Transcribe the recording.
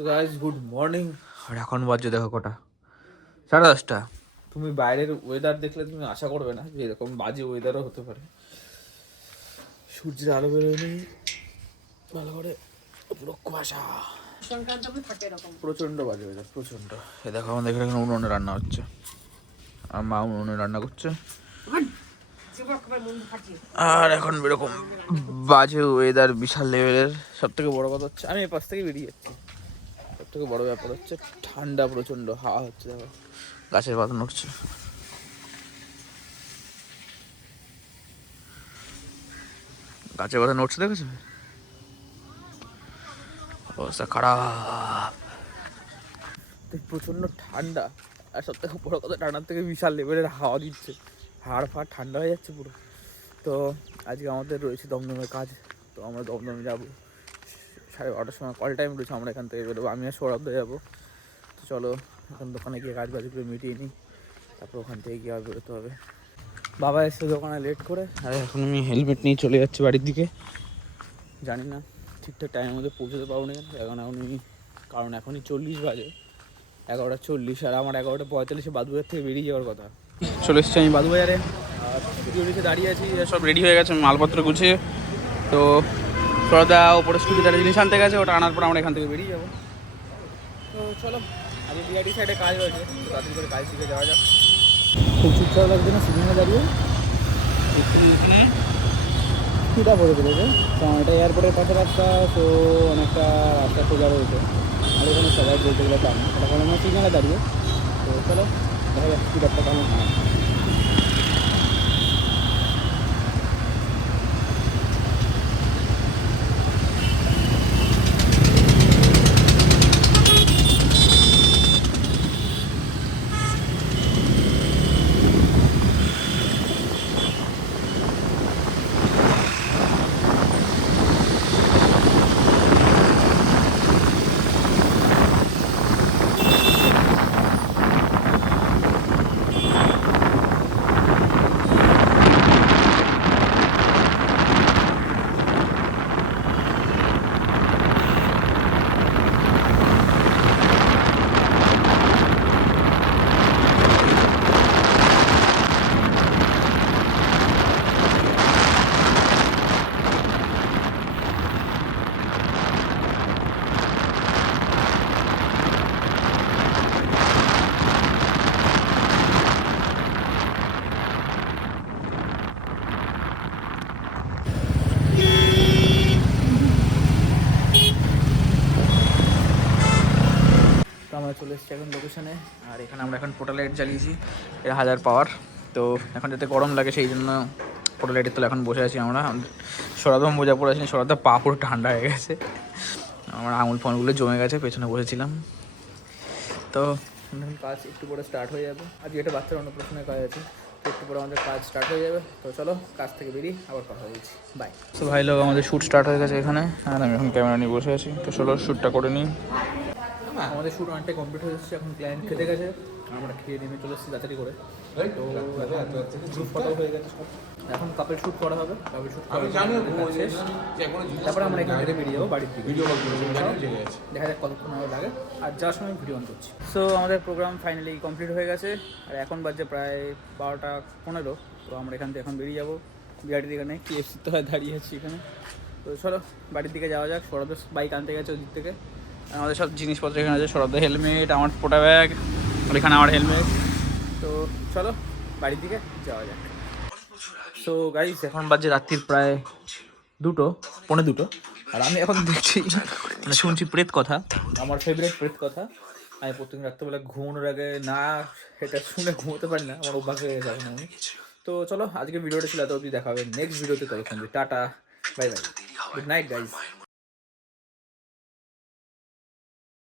So guys good morning. আর এখন বাজে দেখো কটা, 10:30। তুমি বাইরের ওয়েদার দেখলে তুমি আশা করবে না যে এরকম বাজে ওয়েদারও হতে পারে। সূর্যের আলো বেরোয়নি ভালো করে, পুরো কুয়াশা, প্রচন্ড বাজে ওয়েদার, প্রচন্ড। এ দেখো আমাদের এখানে উনুনে রান্না হচ্ছে, আর মা উনুনে রান্না করছে। আর এখন এরকম বাজে ওয়েদার, বিশাল লেভেলের। সব থেকে বড় কথা হচ্ছে আমি এই পাশ থেকে বেরিয়ে যাচ্ছি। সব থেকে বড় ব্যাপার হচ্ছে ঠান্ডা, প্রচন্ড হাওয়া হচ্ছে। দেখো গাছের পাতা নড়ছে, গাছের পাতা নড়ছে, দেখেছো? অবস্থা খারাপ, প্রচন্ড ঠান্ডা। আর সব থেকে বড় কথা, ঠান্ডার থেকে বিশাল লেভেলের হাওয়া দিচ্ছে, হাড় ফাড় ঠান্ডা হয়ে যাচ্ছে পুরো। তো আজকে আমাদের রয়েছে দমদমের কাজ। তো আমরা দমদমে যাবো 12:30টার সময়, কল টাইম রয়েছে। আমরা এখান থেকে বেরোবো, আমি আর সৌরভদা যাবো। তো চলো এখন দোকানে গিয়ে কাজ বাজগুলো মিটিয়ে নিই, তারপর ওখান থেকে গিয়ে আর বেরোতে হবে। বাবা এসে দোকানে লেট করে, আর এখন আমি হেলমেট নিয়ে চলে যাচ্ছি বাড়ির দিকে। জানি না ঠিকঠাক টাইমের মধ্যে পৌঁছতে পারবো না কারণ এখনই 40 বাজে, 11:40। আর আমার 11:45 বাদুবাজার থেকে বেরিয়ে যাওয়ার কথা। চলে এসেছি আমি বাদুবাজারে, আর স্টুডিও নিচে দাঁড়িয়ে আছি। সব রেডি হয়ে গেছে, মালপত্র গুছিয়ে। তো সরদা ওপরে স্কুটিতে জিনিস আনতে গেছে, ওটা আনার পর আমরা এখান থেকে বেরিয়ে যাবো। তো চলো, আমি বিআরটি সাইডে কাজ হয়েছে, তাড়াতাড়ি করে কাজ শিখে যাওয়া যাক। খুব চুপচাপ লাগছে না সিগনালে দাঁড়িয়ে? কীটা করে ফেলেছে, কারণ এটা এয়ারপোর্টের পাশে রাস্তা, তো অনেকটা রাস্তা সোজা রয়েছে। আর এখানে সবাই বলতে গেলে পান, এটা কারণ আমার সিগনালে দাঁড়িয়ে। তো চলো দেখা যাক কীটা কেমন হয়। আমরা চলে এসেছি এখন লোকেশনে। আর এখানে আমরা এখন পোর্টাল লাইট জ্বালিয়েছি, এটা 1000 পাওয়ার। তো এখন যাতে গরম লাগে সেই জন্য পোর্টাল লাইটের তলে এখন বসে আছি আমরা। সরাদম মোজা পরে আছি, সরাদা পা পুরো ঠান্ডা হয়ে গেছে, আমার আঙুল ফোনগুলো জমে গেছে, পেছনে বসেছিলাম। তো কাজ একটু পরে স্টার্ট হয়ে যাবে। আজকে এটা বাচ্চার অন্নপ্রাশনের কাজ আছে, তো একটু পরে আমাদের কাজ স্টার্ট হয়ে যাবে। তো চলো কাজ থেকে বেরিয়ে আবার কথা বলছি, বাই। তো ভাই লোক আমাদের শ্যুট স্টার্ট হয়ে গেছে এখানে, আর আমি এখন ক্যামেরা নিয়ে বসে আছি। তো চলো শ্যুটটা করে নিই। আমাদের শ্যুট অনেকটাই কমপ্লিট হয়ে যাচ্ছে, এখন ক্লায়েন্ট খেতে গেছে, আমরা খেয়ে নেমে চলে এসেছি তাড়াতাড়ি করে। তো গ্রুপ ফটো হয়ে গেছে সব, এখন কাপেল শ্যুট করা হবে। কাপেল শ্যুট শেষ, তারপরে আমরা এখান থেকে বেরিয়ে যাবো বাড়ির দিকে। দেখা যাক কতক্ষণ আরও লাগে, আর যাওয়ার সময় ভিডিও অন করছি। সো আমাদের প্রোগ্রাম ফাইনালি কমপ্লিট হয়ে গেছে, আর এখন বাজে প্রায় 12:15। তো আমরা এখান থেকে এখন বেরিয়ে যাবো বিআরটির এখানে, KFC তো দাঁড়িয়ে আছি এখানে। তো চলো বাড়ির দিকে যাওয়া যাক। সৌরভ বাইক আনতে গেছে ওই দিক থেকে। আমাদের সব জিনিসপত্র এখানে আছে, সরদা হেলমেট, আমার পোটা ব্যাগ, আর এখানে আমার হেলমেট। তো চলো বাড়ির দিকে যাওয়া যাক। সো গাইস এখন বাজে রাত্রির প্রায় 2:00, 2:45। আর আমি এখন দেখছি, মানে শুনছি প্রেত কথা, আমার ফেভারিট প্রেত কথা। আমি প্রত্যেকদিন রাত্রেবেলা ঘুমানোর আগে না এটা শুনে ঘুমোতে পারি না, আমার অভ্যাস হয়ে গেছে এখন আমি। তো চলো আজকের ভিডিওটা ছিল এত অবধি, দেখা হবে নেক্সট ভিডিওতে। ততক্ষণ tata, bye bye, good night guys.